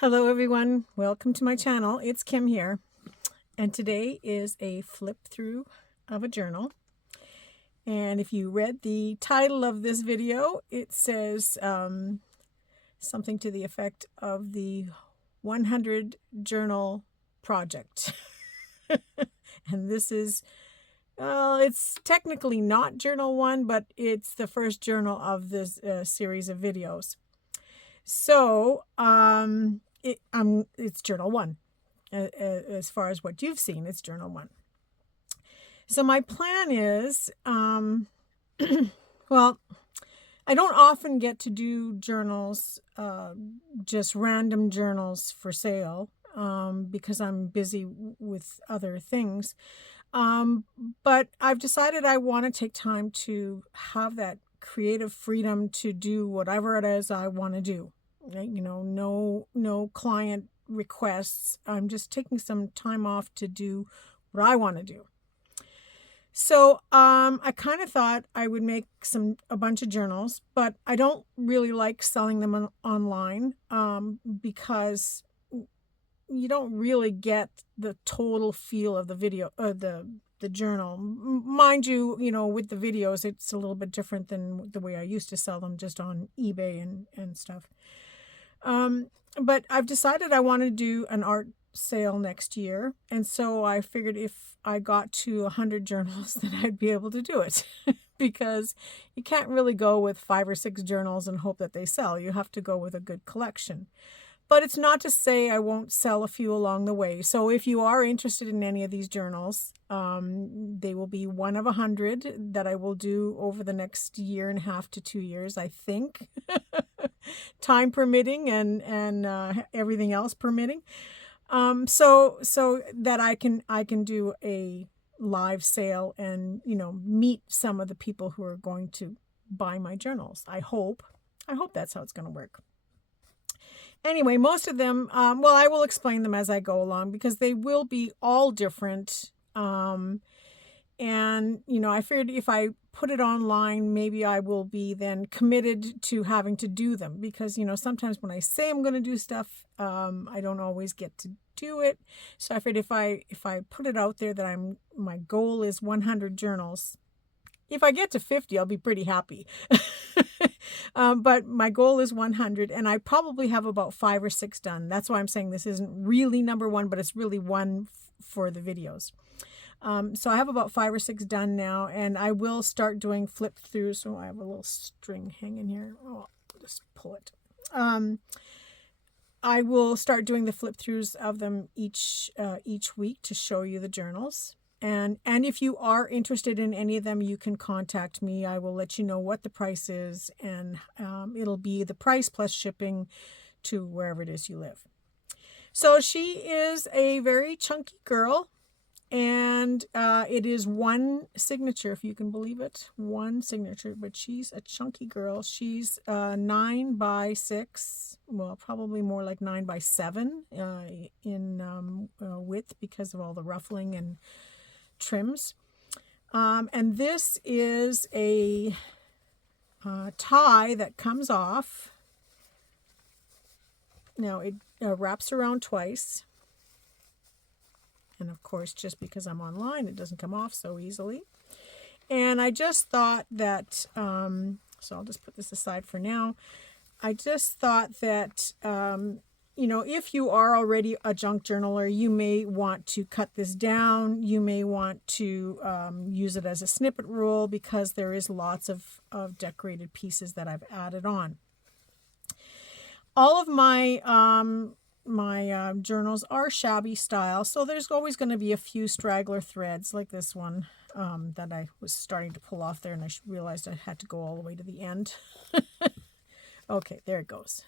Hello everyone, welcome to my channel. It's Kim here, and today is a flip through of a journal. And if you read the title of this video, it says something to the effect of the 100 journal project. And this is, well, it's technically not journal one, but it's the first journal of this series of videos. So it's journal one. As far as what you've seen, it's journal one. So my plan is, well, I don't often get to do journals, just random journals for sale, because I'm busy with other things. But I've decided I want to take time to have that creative freedom to do whatever it is I want to do. You know, no client requests. I'm just taking some time off to do what I want to do. So I kind of thought I would make a bunch of journals, but I don't really like selling them online, because you don't really get the total feel of the video, the journal. Mind you, with the videos, it's a little bit different than the way I used to sell them, just on eBay and stuff. But I've decided I want to do an art sale next year. And so I figured if I got to 100 journals, then I'd be able to do it. Because you can't really go with 5 or 6 journals and hope that they sell. You have to go with a good collection. But it's not to say I won't sell a few along the way. So if you are interested in any of these journals, they will be one of 100 that I will do over the next 1.5 to 2 years, I think. Time permitting and everything else permitting. So that I can do a live sale and, meet some of the people who are going to buy my journals. I hope that's how it's going to work. Anyway, most of them, well, I will explain them as I go along because they will be all different. And, I figured if I put it online, maybe I will be then committed to having to do them because, sometimes when I say I'm going to do stuff, I don't always get to do it. So I figured if I put it out there that my goal is 100 journals. If I get to 50, I'll be pretty happy. But my goal is 100, and I probably have about 5 or 6 done. That's why I'm saying this isn't really number one, but it's really one for the videos. So I have about 5 or 6 done now, and I will start doing flip through. So I have a little string hanging here. Oh, I'll just pull it. I will start doing the flip throughs of them each week to show you the journals. And if you are interested in any of them, you can contact me. I will let you know what the price is, and it'll be the price plus shipping to wherever it is you live. So she is a very chunky girl, and it is one signature, if you can believe it, one signature, but she's a chunky girl. She's 9 by 6, well, probably more like 9 by 7 in width because of all the ruffling and trims. And this is a tie that comes off. Now it wraps around twice. And of course, just because I'm online, it doesn't come off so easily. And I just thought that, so I'll just put this aside for now. I just thought that, if you are already a junk journaler, you may want to cut this down. You may want to use it as a snippet rule because there is lots of decorated pieces that I've added on. All of my journals are shabby style, so there's always going to be a few straggler threads like this one that I was starting to pull off there, and I realized I had to go all the way to the end. Okay, there it goes.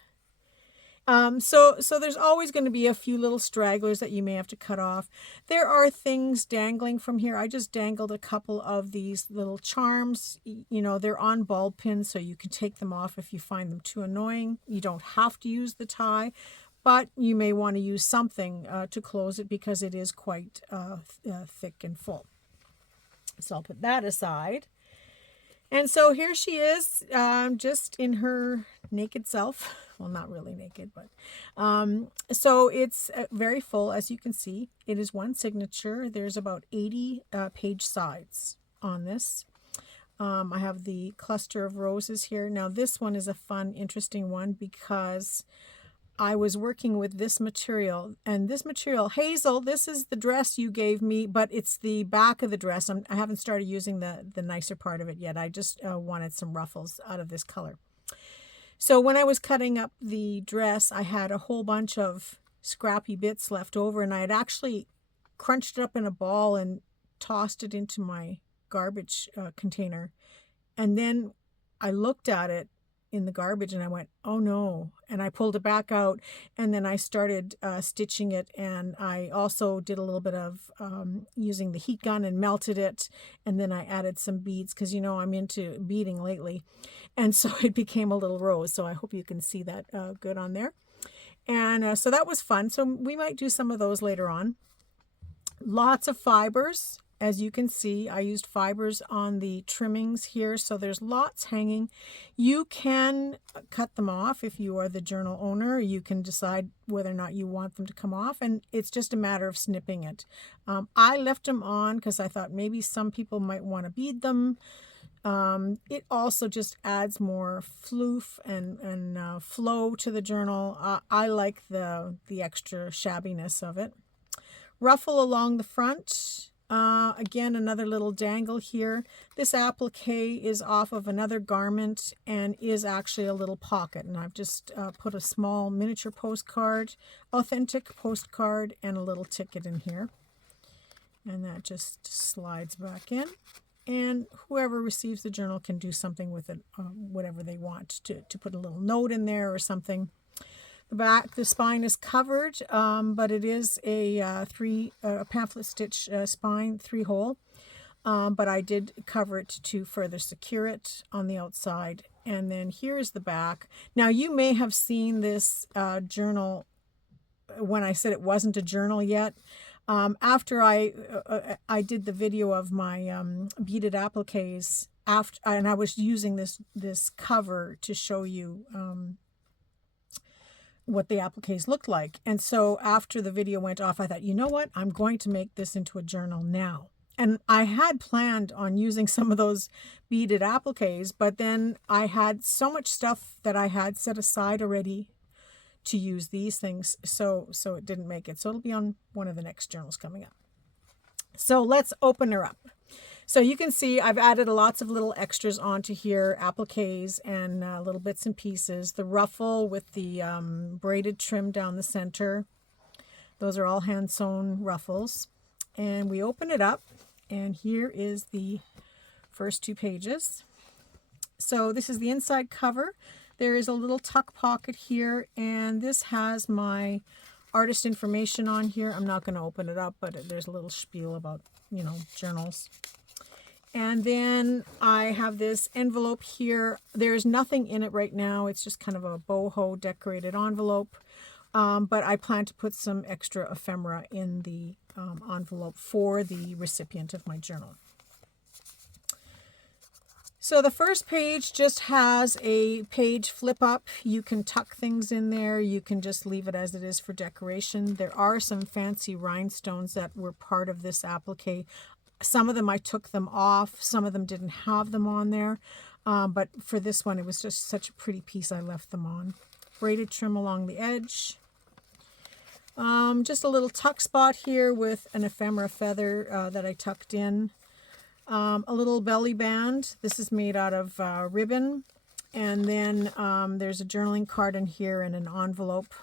So there's always going to be a few little stragglers that you may have to cut off. There are things dangling from here. I just dangled a couple of these little charms. They're on ball pins, so you can take them off if you find them too annoying. You don't have to use the tie, but you may want to use something to close it because it is quite thick and full. So I'll put that aside. And so here she is, just in her naked self. Well, not really naked, but so it's very full, as you can see. It is one signature. There's about 80 page sides on this. I have the cluster of roses here. Now this one is a fun, interesting one because I was working with this material, and this material, Hazel, this is the dress you gave me, but it's the back of the dress. I haven't started using the nicer part of it yet. I just wanted some ruffles out of this color. So when I was cutting up the dress, I had a whole bunch of scrappy bits left over, and I had actually crunched it up in a ball and tossed it into my garbage container. And then I looked at it in the garbage and I went, oh no. And I pulled it back out, and then I started stitching it. And I also did a little bit of using the heat gun and melted it. And then I added some beads because, you know, I'm into beading lately. And so it became a little rose. So I hope you can see that good on there. And so that was fun. So we might do some of those later on. Lots of fibers. As you can see, I used fibers on the trimmings here, so there's lots hanging. You can cut them off if you are the journal owner. You can decide whether or not you want them to come off, and it's just a matter of snipping it. I left them on because I thought maybe some people might want to bead them. It also just adds more floof and flow to the journal. I like the extra shabbiness of it. Ruffle along the front. Again, another little dangle here. This applique is off of another garment and is actually a little pocket. And I've just put a small miniature postcard, authentic postcard, and a little ticket in here. And that just slides back in. And whoever receives the journal can do something with it, whatever they want, to put a little note in there or something. The spine is covered, but it is a pamphlet stitch spine, 3-hole. But I did cover it to further secure it on the outside. And then here is the back. Now you may have seen this journal when I said it wasn't a journal yet. After I did the video of my beaded appliques, and I was using this cover to show you what the appliques looked like. And so after the video went off, I thought, you know what? I'm going to make this into a journal now. And I had planned on using some of those beaded appliques, but then I had so much stuff that I had set aside already to use these things. So it didn't make it. So it'll be on one of the next journals coming up. So let's open her up. So you can see I've added lots of little extras onto here, appliques and little bits and pieces. The ruffle with the braided trim down the center. Those are all hand sewn ruffles. And we open it up, and here is the first 2 pages. So this is the inside cover. There is a little tuck pocket here, and this has my artist information on here. I'm not going to open it up, but there's a little spiel about, you know, journals. And then I have this envelope here. There's nothing in it right now. It's just kind of a boho decorated envelope. But I plan to put some extra ephemera in the envelope for the recipient of my journal. So the first page just has a page flip up. You can tuck things in there. You can just leave it as it is for decoration. There are some fancy rhinestones that were part of this applique. Some of them I took them off. Some of them didn't have them on there. But for this one, it was just such a pretty piece, I left them on. Braided trim along the edge. Just a little tuck spot here with an ephemera feather that I tucked in. A little belly band. This is made out of ribbon. And then there's a journaling card in here and an envelope.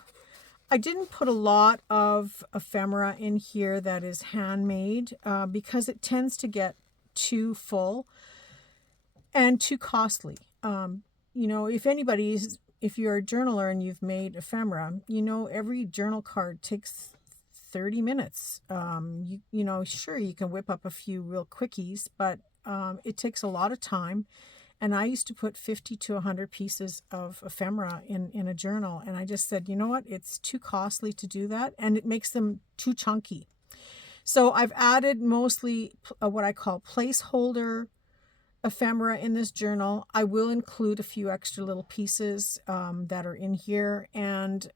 I didn't put a lot of ephemera in here that is handmade because it tends to get too full and too costly. You know, if you're a journaler and you've made ephemera, you know, every journal card takes 30 minutes. You know, sure, you can whip up a few real quickies, but it takes a lot of time. And I used to put 50 to 100 pieces of ephemera in a journal. And I just said, you know what? It's too costly to do that. And it makes them too chunky. So I've added mostly what I call placeholder ephemera in this journal. I will include a few extra little pieces that are in here, and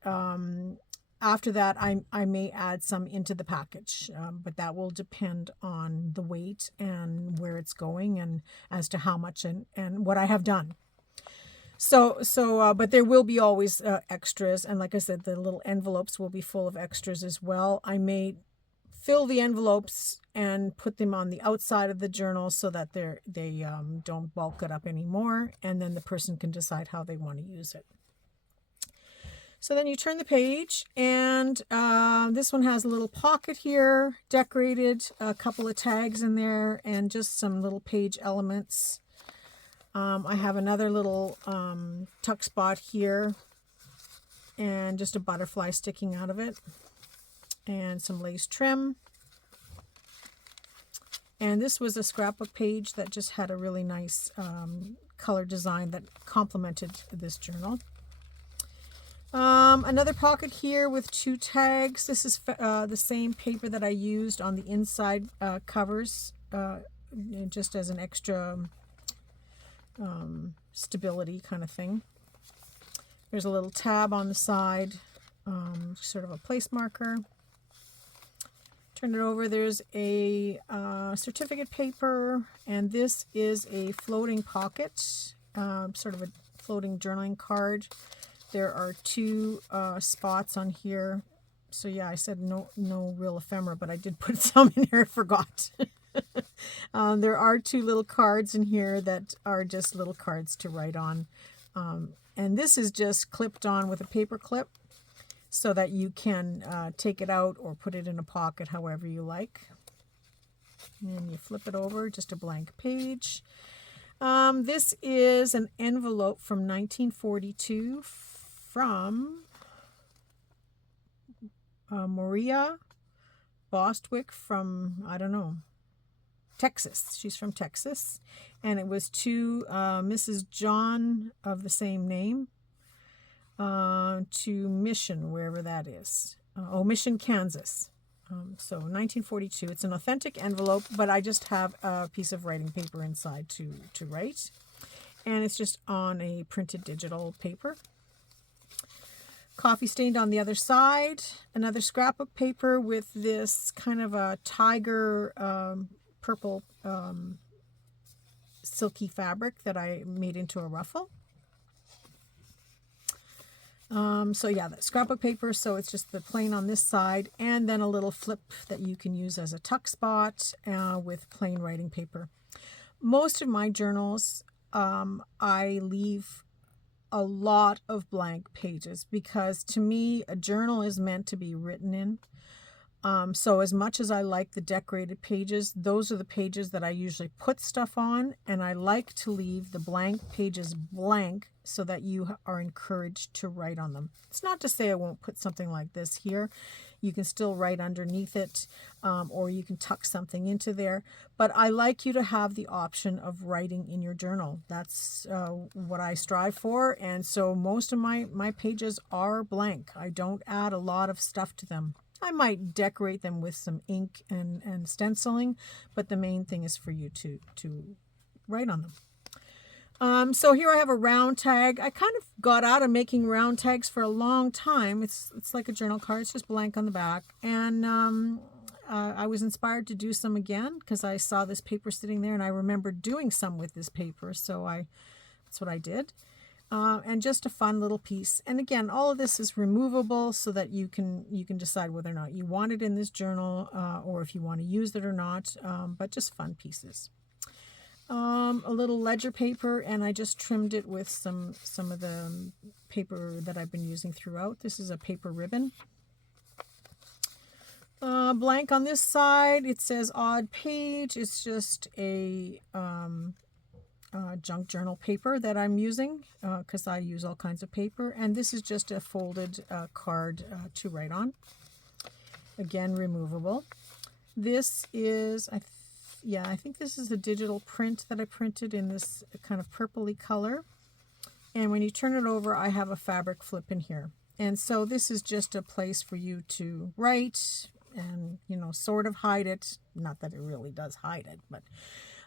after that I may add some into the package, but that will depend on the weight and where it's going and as to how much and what I have done. But there will be always extras, and like I said, the little envelopes will be full of extras as well. I may fill the envelopes and put them on the outside of the journal so that they don't bulk it up anymore, and then the person can decide how they want to use it. So then you turn the page, and this one has a little pocket here, decorated, a couple of tags in there, and just some little page elements. I have another little tuck spot here, and just a butterfly sticking out of it, and some lace trim. And this was a scrapbook page that just had a really nice color design that complemented this journal. Another pocket here with 2 tags. This is the same paper that I used on the inside covers, just as an extra stability kind of thing. There's a little tab on the side, sort of a place marker. Turn it over, there's a certificate paper, and this is a floating pocket, sort of a floating journaling card. There are 2 spots on here. So yeah, I said no real ephemera, but I did put some in here, I forgot. There are 2 little cards in here that are just little cards to write on. And this is just clipped on with a paper clip so that you can take it out or put it in a pocket however you like. And you flip it over, just a blank page. This is an envelope from 1942 from Maria Bostwick from, I don't know, Texas. She's from Texas. And it was to Mrs. John of the same name, to Mission, wherever that is. Mission, Kansas. So 1942. It's an authentic envelope, but I just have a piece of writing paper inside to write. And it's just on a printed digital paper. Coffee stained on the other side. Another scrapbook paper with this kind of a tiger purple silky fabric that I made into a ruffle. So yeah, the scrapbook paper, so it's just the plain on this side, and then a little flip that you can use as a tuck spot with plain writing paper. Most of my journals, I leave a lot of blank pages because to me, a journal is meant to be written in. So as much as I like the decorated pages, those are the pages that I usually put stuff on, and I like to leave the blank pages blank so that you are encouraged to write on them. It's not to say I won't put something like this here. You can still write underneath it, or you can tuck something into there. But I like you to have the option of writing in your journal. That's what I strive for, and so most of my pages are blank. I don't add a lot of stuff to them. I might decorate them with some ink and stenciling, but the main thing is for you to write on them. So here I have a round tag. I kind of got out of making round tags for a long time. It's like a journal card. It's just blank on the back. And I was inspired to do some again because I saw this paper sitting there, and I remembered doing some with this paper. So that's what I did. And just a fun little piece. And again, all of this is removable so that you can decide whether or not you want it in this journal or if you want to use it or not, but just fun pieces. A little ledger paper, and I just trimmed it with some of the paper that I've been using throughout. This is a paper ribbon. Blank on this side. It says odd page. It's just a junk journal paper that I'm using because I use all kinds of paper, and this is just a folded card to write on. Again, removable. This is, I think this is a digital print that I printed in this kind of purpley color, and when you turn it over, I have a fabric flip in here, and so this is just a place for you to write and sort of hide it. Not that it really does hide it, but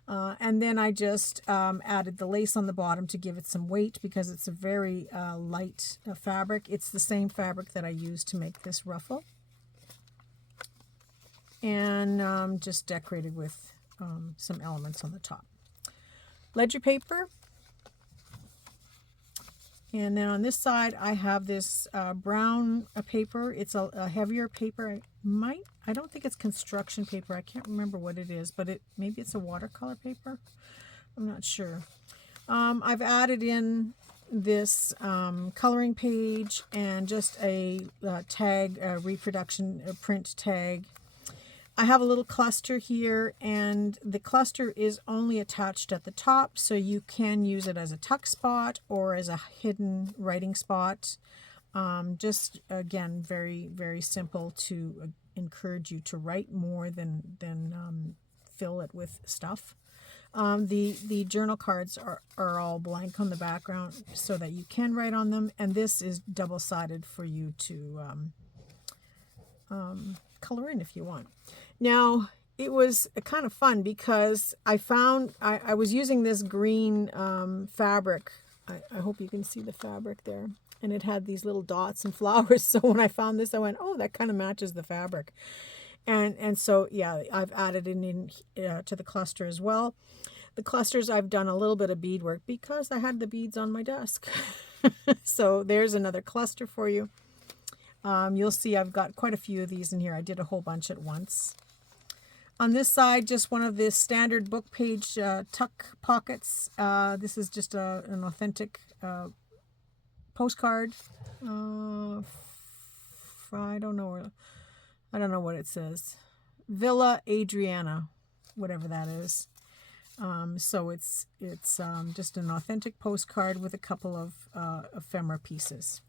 And then I just added the lace on the bottom to give it some weight because it's a very light fabric. It's the same fabric that I used to make this ruffle. And just decorated with some elements on the top. Ledger paper. And then on this side, I have this brown paper. It's a heavier paper. I don't think it's construction paper. I can't remember what it is, but maybe it's a watercolor paper. I'm not sure. I've added in this coloring page and just a tag, a reproduction, a print tag. I have a little cluster here, and the cluster is only attached at the top, so you can use it as a tuck spot or as a hidden writing spot. Just, again, very, very simple to encourage you to write more than fill it with stuff. The journal cards are all blank on the background so that you can write on them, and this is double-sided for you to color in if you want. Now, it was kind of fun because I found I was using this green fabric. I hope you can see the fabric there. And it had these little dots and flowers. So when I found this, I went, oh, that kind of matches the fabric. And so, yeah, I've added it in to the cluster as well. The clusters, I've done a little bit of beadwork because I had the beads on my desk. So there's another cluster for you. You'll see I've got quite a few of these in here. I did a whole bunch at once. On this side, just one of the standard book page tuck pockets. This is just an authentic postcard. I don't know what it says. Villa Adriana, whatever that is. So it's just an authentic postcard with a couple of ephemera pieces.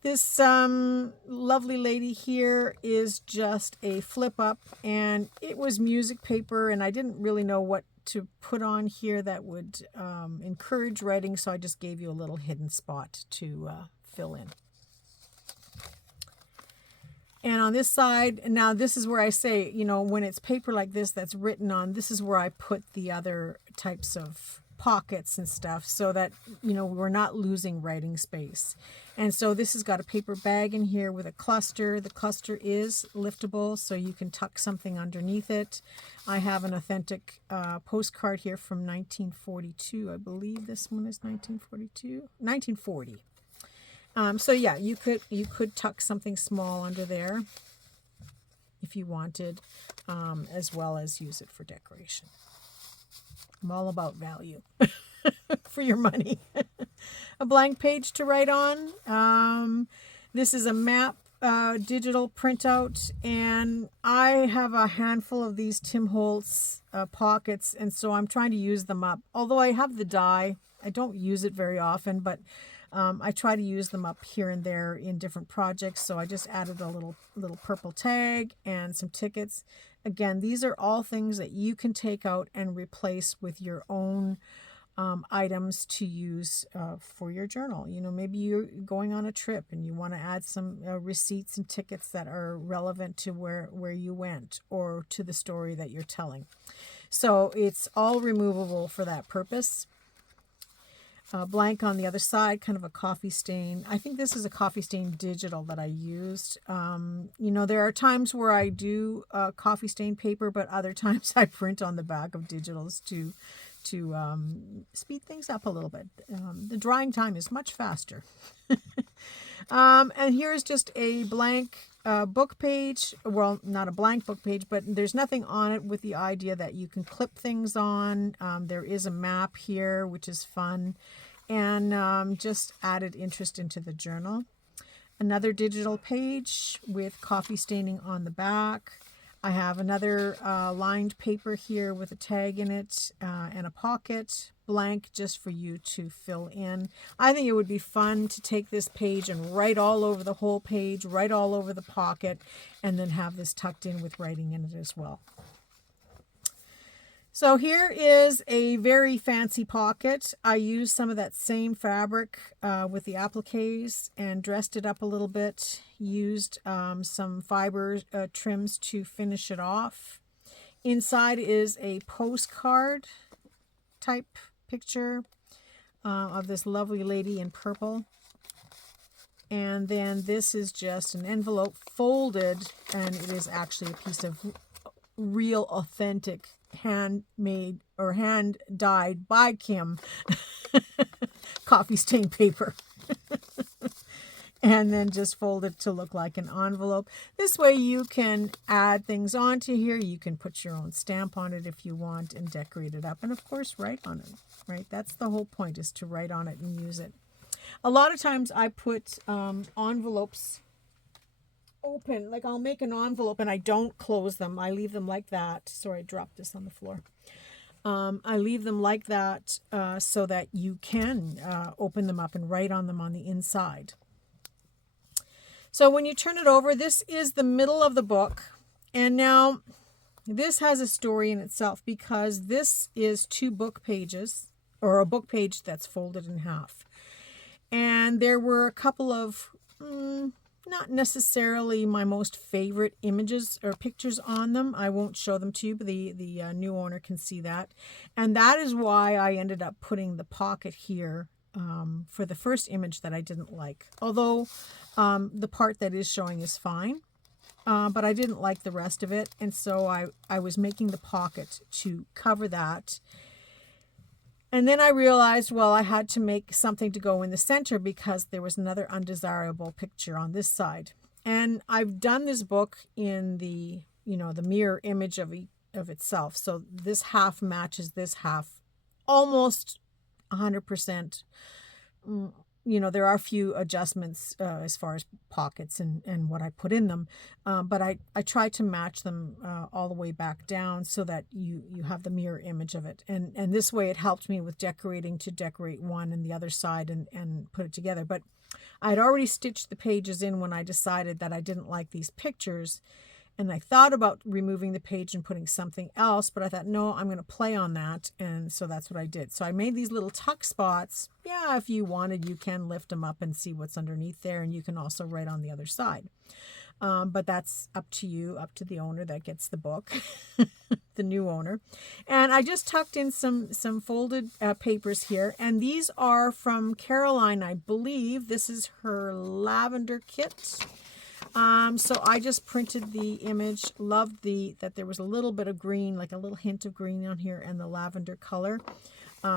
This lovely lady here is just a flip up, and it was music paper, and I didn't really know what to put on here that would encourage writing, so I just gave you a little hidden spot to fill in. And on this side, now this is where I say, when it's paper like this that's written on, this is where I put the other types of pockets and stuff so that, we're not losing writing space. And so this has got a paper bag in here with a cluster. The cluster is liftable, so you can tuck something underneath it. I have an authentic postcard here from 1942. I believe this one is 1940. So yeah, you could tuck something small under there if you wanted, as well as use it for decoration. I'm all about value for your money. A blank page to write on. This is a map digital printout, and I have a handful of these Tim Holtz pockets, and so I'm trying to use them up. Although I have the die, I don't use it very often, but I try to use them up here and there in different projects. So I just added a little purple tag and some tickets. Again, these are all things that you can take out and replace with your own items to use for your journal. Maybe you're going on a trip and you want to add some receipts and tickets that are relevant to where you went or to the story that you're telling. So it's all removable for that purpose. Blank on the other side, kind of a coffee stain. I think this is a coffee stain digital that I used. There are times where I do coffee stain paper, but other times I print on the back of digitals to speed things up a little bit. The drying time is much faster. And here's just a blank book page. Well, not a blank book page, but there's nothing on it with the idea that you can clip things on. There is a map here, which is fun, and just added interest into the journal. Another digital page with coffee staining on the back. I have another lined paper here with a tag in it and a pocket, blank just for you to fill in. I think it would be fun to take this page and write all over the whole page, write all over the pocket, and then have this tucked in with writing in it as well. So here is a very fancy pocket. I used some of that same fabric with the appliques and dressed it up a little bit. Used some fiber trims to finish it off. Inside is a postcard type picture of this lovely lady in purple. And then this is just an envelope folded, and it is actually a piece of real authentic handmade or hand dyed by Kim coffee stain paper. And then just fold it to look like an envelope. This way you can add things onto here. You can put your own stamp on it if you want and decorate it up. And of course, write on it, right? That's the whole point, is to write on it and use it. A lot of times I put envelopes open. Like I'll make an envelope and I don't close them. I leave them like that. Sorry, I dropped this on the floor. I leave them like that so that you can open them up and write on them on the inside. So when you turn it over, this is the middle of the book. And now this has a story in itself, because this is 2 book pages, or a book page that's folded in half. And there were a couple of not necessarily my most favorite images or pictures on them. I won't show them to you, but the new owner can see that. And that is why I ended up putting the pocket here for the first image that I didn't like. Although the part that is showing is fine, but I didn't like the rest of it. And so I was making the pocket to cover that. And then I realized, well, I had to make something to go in the center because there was another undesirable picture on this side. And I've done this book in the, the mirror image of itself. So this half matches this half almost 100%. There are a few adjustments as far as pockets and what I put in them. But I try to match them all the way back down so that you have the mirror image of it. And this way it helped me with decorating to decorate one and the other side and put it together. But I had already stitched the pages in when I decided that I didn't like these pictures. And I thought about removing the page and putting something else, but I thought, no, I'm going to play on that. And so that's what I did. So I made these little tuck spots. Yeah, if you wanted, you can lift them up and see what's underneath there. And you can also write on the other side. But that's up to you, up to the owner that gets the book, the new owner. And I just tucked in some folded papers here. And these are from Caroline, I believe. This is her lavender kit. So I just printed the image, loved that there was a little bit of green, like a little hint of green on here, and the lavender color.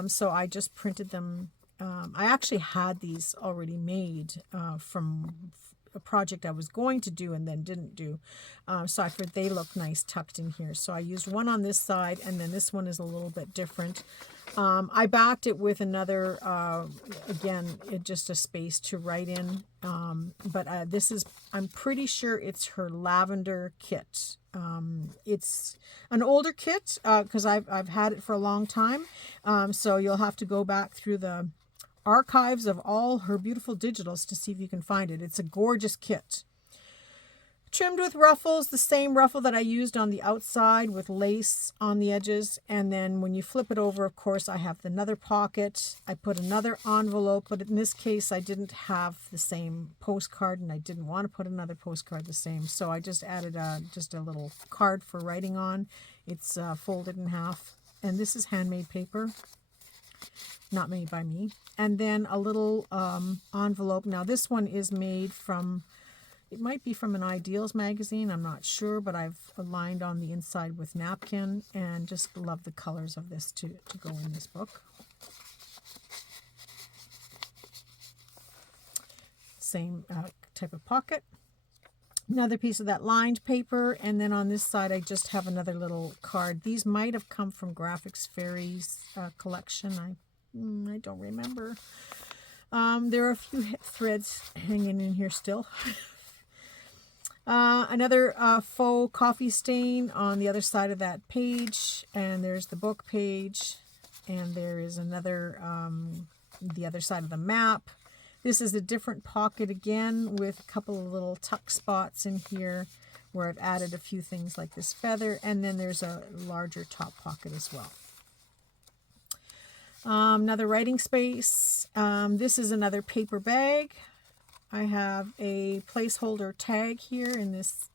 So I just printed them. I actually had these already made from a project I was going to do and then didn't do. So I thought they look nice tucked in here. So I used one on this side, and then this one is a little bit different. I backed it with another, again, just a space to write in. But this is, I'm pretty sure it's her lavender kit. It's an older kit because I've had it for a long time. So you'll have to go back through the archives of all her beautiful digitals to see if you can find it. It's a gorgeous kit. Trimmed with ruffles, the same ruffle that I used on the outside with lace on the edges. And then when you flip it over, of course, I have another pocket. I put another envelope, but in this case, I didn't have the same postcard and I didn't want to put another postcard the same. So I just added just a little card for writing on. It's folded in half. And this is handmade paper, not made by me. And then a little envelope. Now this one is made from, it might be from an Ideals magazine, I'm not sure, but I've aligned on the inside with napkin and just love the colors of this to go in this book. Same type of pocket. Another piece of that lined paper, and then on this side I just have another little card. These might have come from Graphics Fairy's collection. I don't remember. There are a few threads hanging in here still. Another faux coffee stain on the other side of that page, and there's the book page, and there is another the other side of the map. This is a different pocket again with a couple of little tuck spots in here where I've added a few things like this feather, and then there's a larger top pocket as well. Another writing space. This is another paper bag. I have a placeholder tag here in this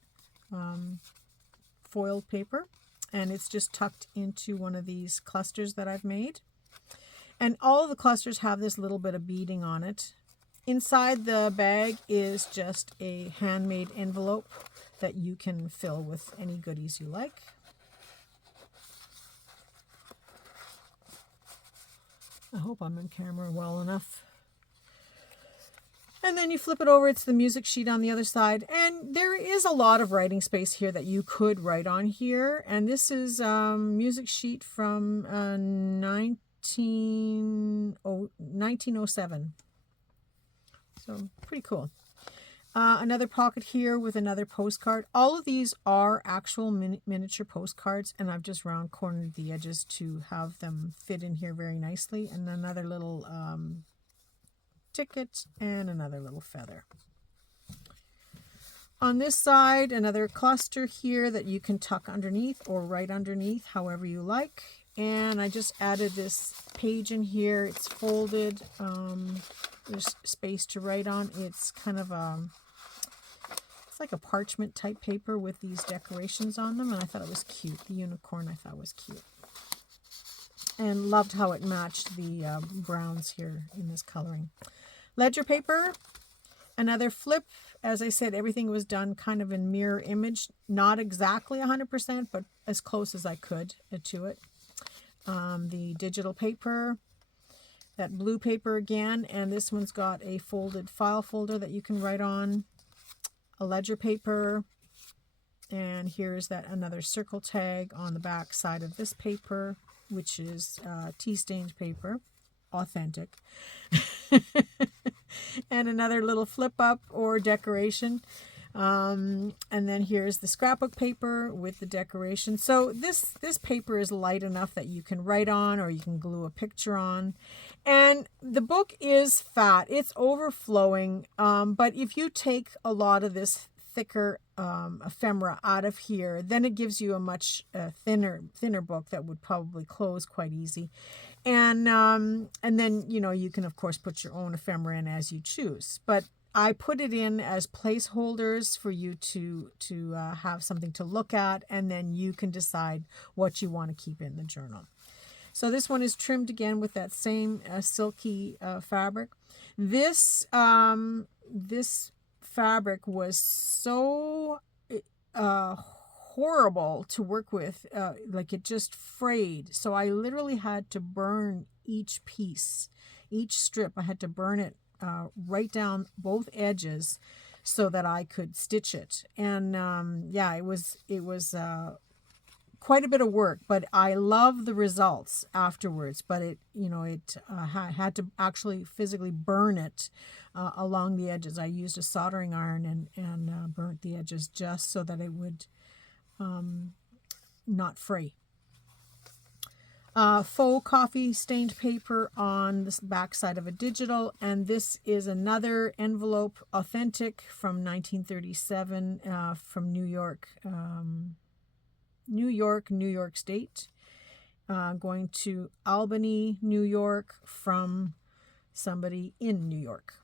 foiled paper. and it's just tucked into one of these clusters that I've made. And all of the clusters have this little bit of beading on it. Inside the bag is just a handmade envelope that you can fill with any goodies you like. I hope I'm on camera well enough. And then you flip it over, it's the music sheet on the other side. And there is a lot of writing space here that you could write on here. And this is music sheet from 1907. So pretty cool. Another pocket here with another postcard. All of these are actual miniature postcards, and I've just round cornered the edges to have them fit in here very nicely. And another little ticket and another little feather. On this side, another cluster here that you can tuck underneath or right underneath, however you like. And I just added this page in here. It's folded. There's space to write on. It's kind of it's like a parchment type paper with these decorations on them, and I thought it was cute. The unicorn I thought was cute. And loved how it matched the browns here in this coloring. Ledger paper, another flip. As I said, everything was done kind of in mirror image. Not exactly 100%, but as close as I could to it. The digital paper, that blue paper again, and this one's got a folded file folder that you can write on. A ledger paper, and here's that another circle tag on the back side of this paper, which is tea stained paper, authentic. And another little flip up or decoration. And then here's the scrapbook paper with the decoration. So this paper is light enough that you can write on or you can glue a picture on. And the book is fat. It's overflowing. But if you take a lot of this thicker ephemera out of here, then it gives you a much thinner book that would probably close quite easy. And then, you know, you can, of course, put your own ephemera in as you choose. But I put it in as placeholders for you to have something to look at, and then you can decide what you want to keep in the journal. So this one is trimmed again with that same silky fabric. This fabric was so horrible to work with, like it just frayed. So I literally had to burn each piece, each strip. I had to burn it right down both edges so that I could stitch it. And yeah, it was quite a bit of work, but I love the results afterwards. But it, you know, it had to actually physically burn it along the edges. I used a soldering iron and burnt the edges just so that it would not fray. Faux coffee stained paper on the back side of a digital, and this is another envelope, authentic, from 1937 from New York State, going to Albany, New York, from somebody in New York.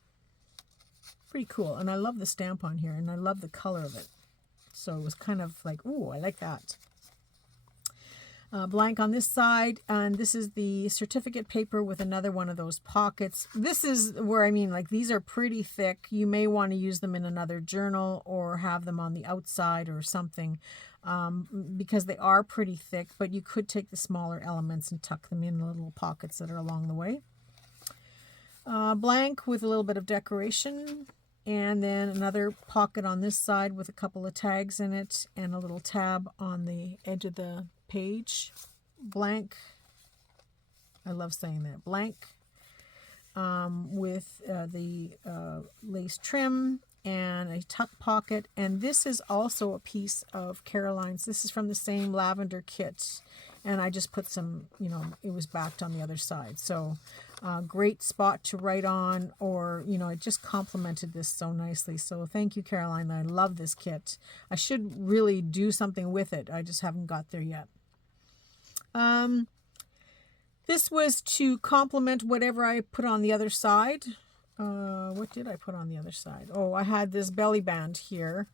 Pretty cool, and I love the stamp on here, and I love the color of it. So it was kind of like, ooh, I like that. Blank on this side, and this is the certificate paper with another one of those pockets. This is where, I mean, like, these are pretty thick. You may want to use them in another journal or have them on the outside or something, because they are pretty thick, but you could take the smaller elements and tuck them in the little pockets that are along the way. Blank with a little bit of decoration, and then another pocket on this side with a couple of tags in it and a little tab on the edge of the page. Blank, I love saying that, blank, with the lace trim and a tuck pocket. And this is also a piece of Caroline's. This is from the same lavender kit, and I just put some, you know, it was backed on the other side. So great spot to write on, or, you know, it just complemented this so nicely. So thank you, Caroline. I love this kit. I should really do something with it. I just haven't got there yet. This was to complement whatever I put on the other side. What did I put on the other side? Oh, I had this belly band here.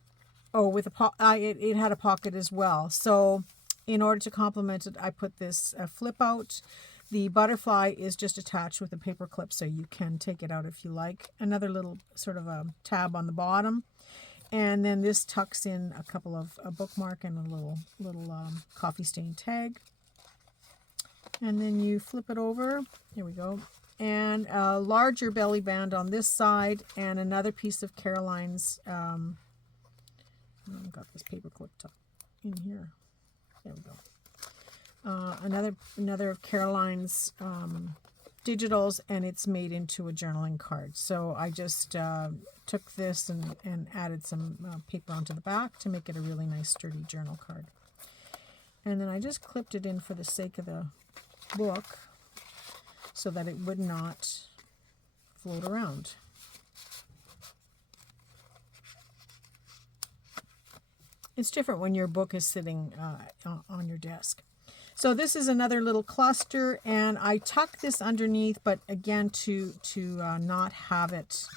Oh, with a it had a pocket as well. So in order to complement it, I put this flip out. The butterfly is just attached with a paper clip, so you can take it out if you like. Another little sort of a tab on the bottom. And then this tucks in a couple of a bookmark and a little coffee stain tag. And then you flip it over. Here we go. And a larger belly band on this side, and another piece of Caroline's. I've got this paper clip in here. There we go. Another of Caroline's digitals, and it's made into a journaling card. So I just took this and added some paper onto the back to make it a really nice sturdy journal card. And then I just clipped it in for the sake of the book so that it would not float around. It's different when your book is sitting on your desk. So this is another little cluster, and I tuck this underneath, but again, to not have it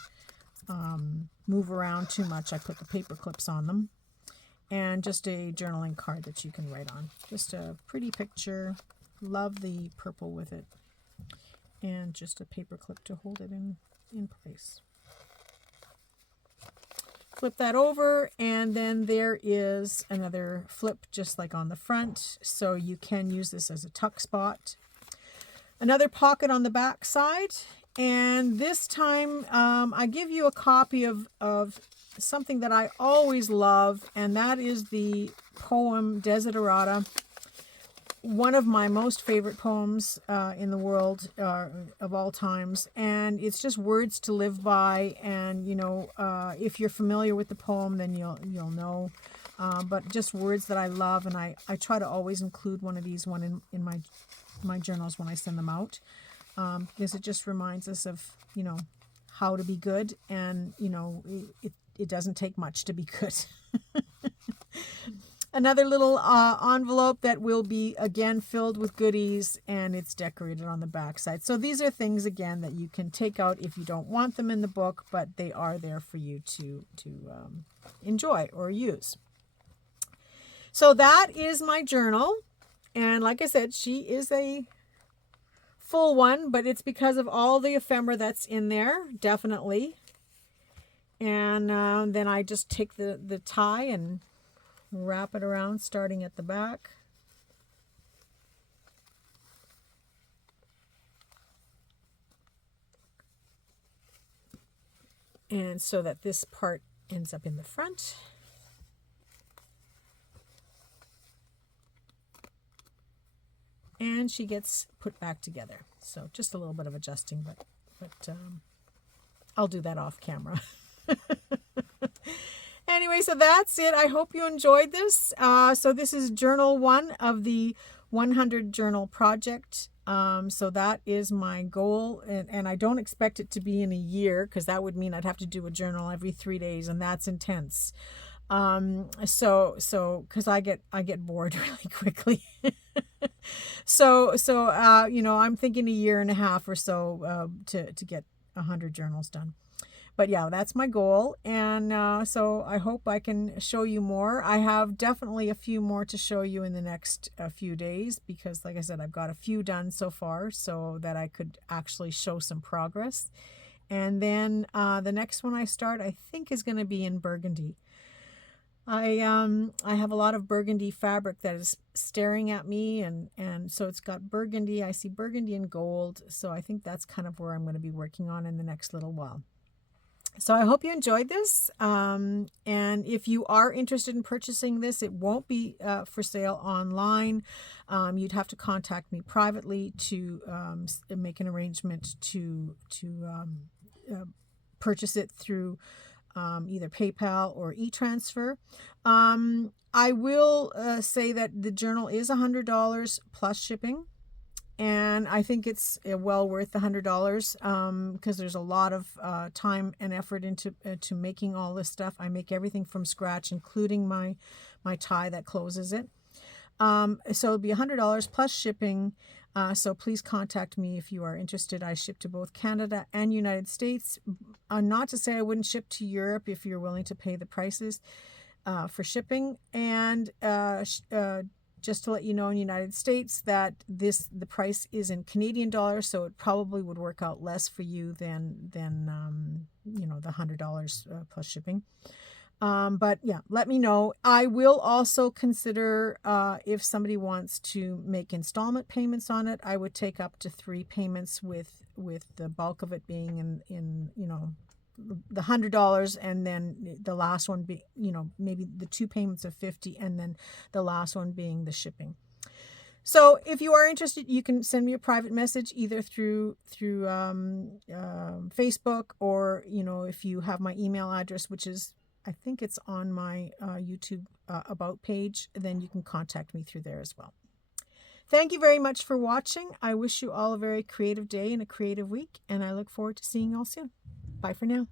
move around too much, I put the paper clips on them. And just a journaling card that you can write on. Just a pretty picture. Love the purple with it. And just a paper clip to hold it in place. Flip that over, and then there is another flip just like on the front, so you can use this as a tuck spot. Another pocket on the back side, and this time I give you a copy of something that I always love, and that is the poem Desiderata, one of my most favorite poems in the world of all times, and it's just words to live by. And if you're familiar with the poem, then you'll know. But just words that I love, and I try to always include one of these in my journals when I send them out, because it just reminds us of how to be good, and it doesn't take much to be good. Another little envelope that will be, again, filled with goodies, and it's decorated on the back side. So these are things, again, that you can take out if you don't want them in the book, but they are there for you to enjoy or use. So that is my journal. And like I said, she is a full one, but it's because of all the ephemera that's in there, definitely. And then I just take the tie and wrap it around, starting at the back. And so that this part ends up in the front. And she gets put back together. So just a little bit of adjusting, but I'll do that off camera. Anyway, so that's it. I hope you enjoyed this. So this is journal 1 of the 100 journal project. So that is my goal. And I don't expect it to be in a year, because that would mean I'd have to do a journal every 3 days, and that's intense. So because I get bored really quickly. So I'm thinking a year and a half or so to get 100 journals done. But yeah, that's my goal. And so I hope I can show you more. I have definitely a few more to show you in the next few days, because like I said, I've got a few done so far, so that I could actually show some progress. And then the next one I start, I think, is going to be in burgundy. I have a lot of burgundy fabric that is staring at me, and so it's got burgundy. I see burgundy and gold, so I think that's kind of where I'm going to be working on in the next little while. So I hope you enjoyed this, and if you are interested in purchasing this, it won't be for sale online. You'd have to contact me privately to make an arrangement to purchase it through either PayPal or e-transfer. I will say that the journal is $100 plus shipping. And I think it's well worth the $100 because there's a lot of time and effort into making all this stuff. I make everything from scratch, including my tie that closes it. So it'll be $100 plus shipping. So please contact me if you are interested. I ship to both Canada and United States. Not to say I wouldn't ship to Europe if you're willing to pay the prices for shipping. And just to let you know, in the United States, that the price is in Canadian dollars, so it probably would work out less for you than the $100 plus shipping. But yeah, let me know. I will also consider, if somebody wants to make installment payments on it, I would take up to 3 payments with the bulk of it being in the $100, and then the last one be, maybe the 2 payments of 50, and then the last one being the shipping. So if you are interested, you can send me a private message either through Facebook, or if you have my email address, which is, I think it's on my YouTube about page, then you can contact me through there as well. Thank you very much for watching. I wish you all a very creative day and a creative week, and I look forward to seeing you all soon. Bye for now.